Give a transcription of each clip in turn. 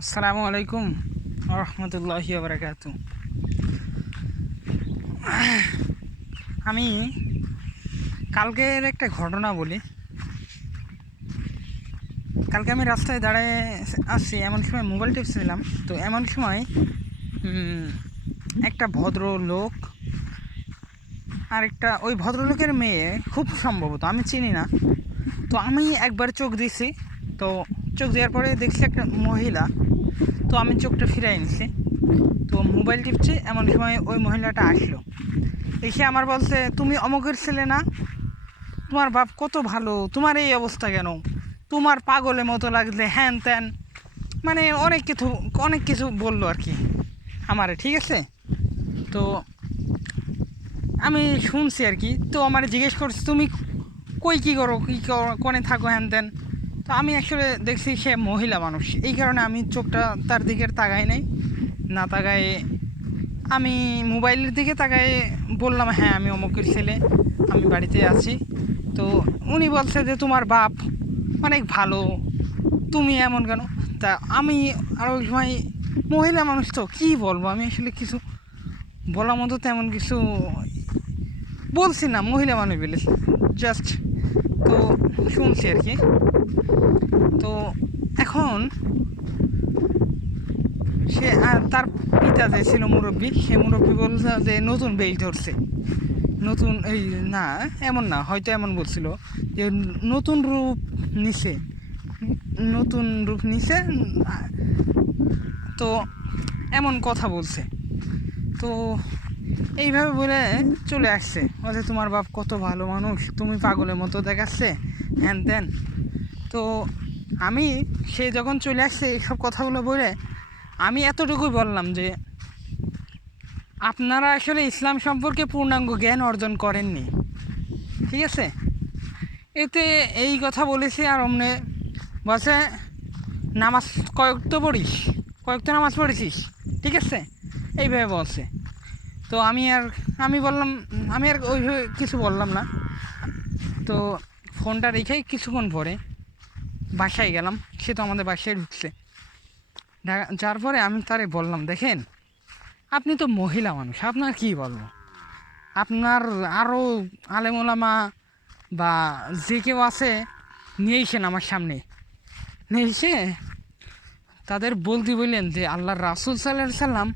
আসসালামু আলাইকুম রহমতুল্লাহি বারাকাতু। আমি কালকের একটা ঘটনা বলি। কালকে আমি রাস্তায় দাঁড়িয়ে আসছি, এমন সময় মোবাইল টিপছিলাম। তো এমন সময় একটা ভদ্রলোক আর একটা ওই ভদ্রলোকের মেয়ে, খুব সম্ভবত আমি চিনি না। তো আমি একবার চোখ দিছি, তো চোখ দেওয়ার পরে দেখছি একটা মহিলা। তো আমি চোখটা ফিরাই নিছি, তো মোবাইল টিপছি। এমন সময় ওই মহিলাটা আসলো, এসে আমার বলছে, তুমি অমুকের ছেলে না? তোমার বাপ কত ভালো, তোমার এই অবস্থা কেন? তোমার পাগলের মতো লাগছে, হ্যান ত্যান, মানে অনেক কিছু বললো আর কি আমারে, ঠিক আছে? তো আমি শুনছি আর কি। তো আমার জিজ্ঞেস করছে, তুমি কী করো, কোনে থাকো, হ্যান ত্যান। তো আমি আসলে দেখছি সে মহিলা মানুষ, এই কারণে আমি চোখটা তার দিকে তাকাই নাই, না তাকায় আমি মোবাইলের দিকে তাকায় বললাম, হ্যাঁ আমি অমুকের ছেলে, আমি বাড়িতে আছি। তো উনি বলছে যে তোমার বাপ অনেক ভালো, তুমি এমন কেন? তা আমি আর ওই সময় মহিলা মানুষ, তো কী বলবো, আমি আসলে কিছু বলার মতো তেমন কিছু বলছি না, মহিলা মানুষ বলে জাস্ট তো শুনছি আর কি। তো এখন সে আর তার পিতা যে ছিল মুরব্বী, সে মুরব্বী বলছে যে নতুন বেশ ধরছে, নতুন এই না এমন না, হয়তো এমন বলছিল যে নতুন রূপ নিছে, নতুন রূপ নিছে। তো এমন কথা বলছে। তো এইভাবে বলে চলে আসছে, বলছে তোমার বাপ কত ভালো মানুষ, তুমি পাগলের মতো দেখাচ্ছে, হ্যান ত্যান। তো আমি সে যখন চলে আসছে এইসব কথাগুলো বলে, আমি এতটুকুই বললাম যে আপনারা আসলে ইসলাম সম্পর্কে পূর্ণাঙ্গ জ্ঞান অর্জন করেননি, ঠিক আছে? এতে এই কথা বলেছি। আর অমনে বলছে, নামাজ কয়েকটা নামাজ পড়েছিস, ঠিক আছে, এইভাবে বলছে। তো আমি বললাম, আমি আর ওইভাবে কিছু বললাম না। তো ফোনটা রেখেই কিছুক্ষণ পরে বাসায় গেলাম, সে তো আমাদের বাসায় ঢুকছে। যার পরে আমি তারে বললাম, দেখেন আপনি তো মহিলা মানুষ, আপনার কী বলবো, আপনার আরও আলেমোলামা বা যে কেউ আছে নিয়ে এসেন আমার সামনে, নিয়ে এসে তাদের বলতে বললেন যে আল্লাহর রাসূল সাল্লাল্লাহু আলাইহি সাল্লাম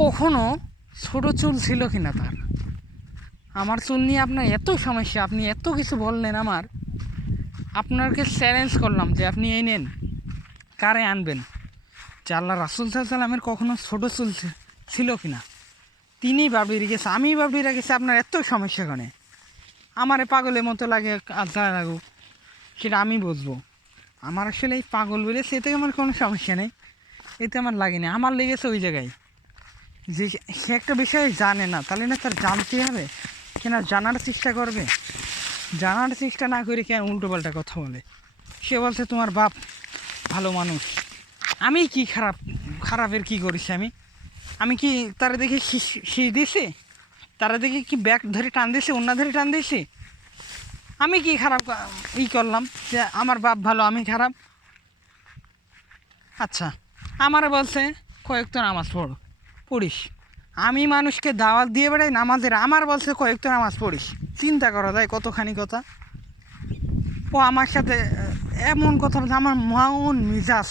কখনো ছোটো চুল ছিল কিনা তার। আমার চুল নিয়ে আপনার এত সমস্যা, আপনি এত কিছু বললেন, আপনাকে চ্যালেঞ্জ করলাম যে আপনি এই নেন, কারে আনবেন যে আল্লাহ রাসূল সাল্লাল্লাহু আলাইহি সাল্লামের কখনো ছোটো চুল ছিল কিনা। তিনি ভাবি রেখেছে, আমি ভাবি রেখেছি, আপনার এত সমস্যা কেন? আমারে পাগলের মতো লাগে আর যা লাগুক, সেটা আমি বুঝবো। আমার আসলে এই পাগল বলেছে, এতে আমার কোনো সমস্যা নেই, এতে আমার লাগেনি। আমার লেগেছে ওই জায়গায় যে সে একটা বিষয় জানে না, তাহলে না তার জানতে হবে, কেন জানার চেষ্টা করবে? জানার চেষ্টা না করে কেন উল্টোপাল্টা কথা বলে? সে বলছে তোমার বাপ ভালো মানুষ। আমি কি খারাপের কি করেছি? আমি কি তারা দেখে শীষ দিয়েছি? তারা দেখে কি ব্যাগ ধরে টান দিয়েছে, অন্য ধরে টান দিয়েছি? আমি কি খারাপ করলাম যে আমার বাপ ভালো, আমি খারাপ? আচ্ছা, আমারে বলছে কয়েকটা নামাজ পড়িস। আমি মানুষকে দাওয়াত দিয়ে বেড়াই নামাজের, আমার বলছে কয়েকটা নামাজ পড়িস। চিন্তা করা যায় কতখানি কথা। ও আমার সাথে এমন কথা বলছে, আমার মন মিজাজ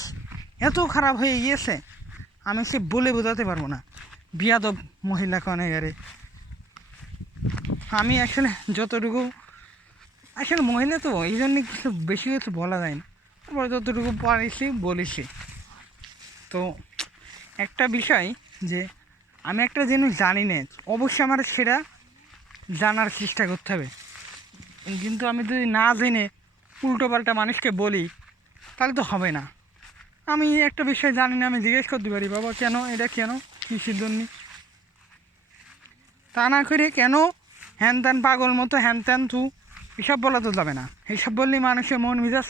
এত খারাপ হয়ে গিয়েছে, আমি সে বলে বোঝাতে পারবো না। বিয়াদব মহিলা কনেগারে। আমি আসলে যতটুকু, আসলে মহিলা তো এই জন্য কিছু বেশি কিছু বলা যায় না, তারপরে যতটুকু পারিছি বলেছি। তো একটা বিষয় যে আমি একটা জিনিস জানি না, অবশ্যই আমার সেটা জানার চেষ্টা করতে হবে। কিন্তু আমি যদি না জেনে উল্টোপাল্টা মানুষকে বলি, তাহলে তো হবে না। আমি একটা বিষয় জানি না, আমি জিজ্ঞেস করতে পারি, বাবা কেন এটা, কেন কৃষির জন্য, তা না করে কেন হ্যান ত্যান পাগল মতো হ্যান ত্যান তু এসব বলা তো যাবে না। এইসব বললেই মানুষের মন মেজাজ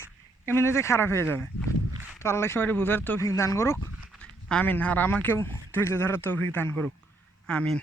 এমনিতে খারাপ হয়ে যাবে। তো আল্লাহ সবাই বুঝার তৌফিক দান করুক, আমিন। আর আমাকেও ধৈর্য ধরার তৌফিক দান করুক, আমিন।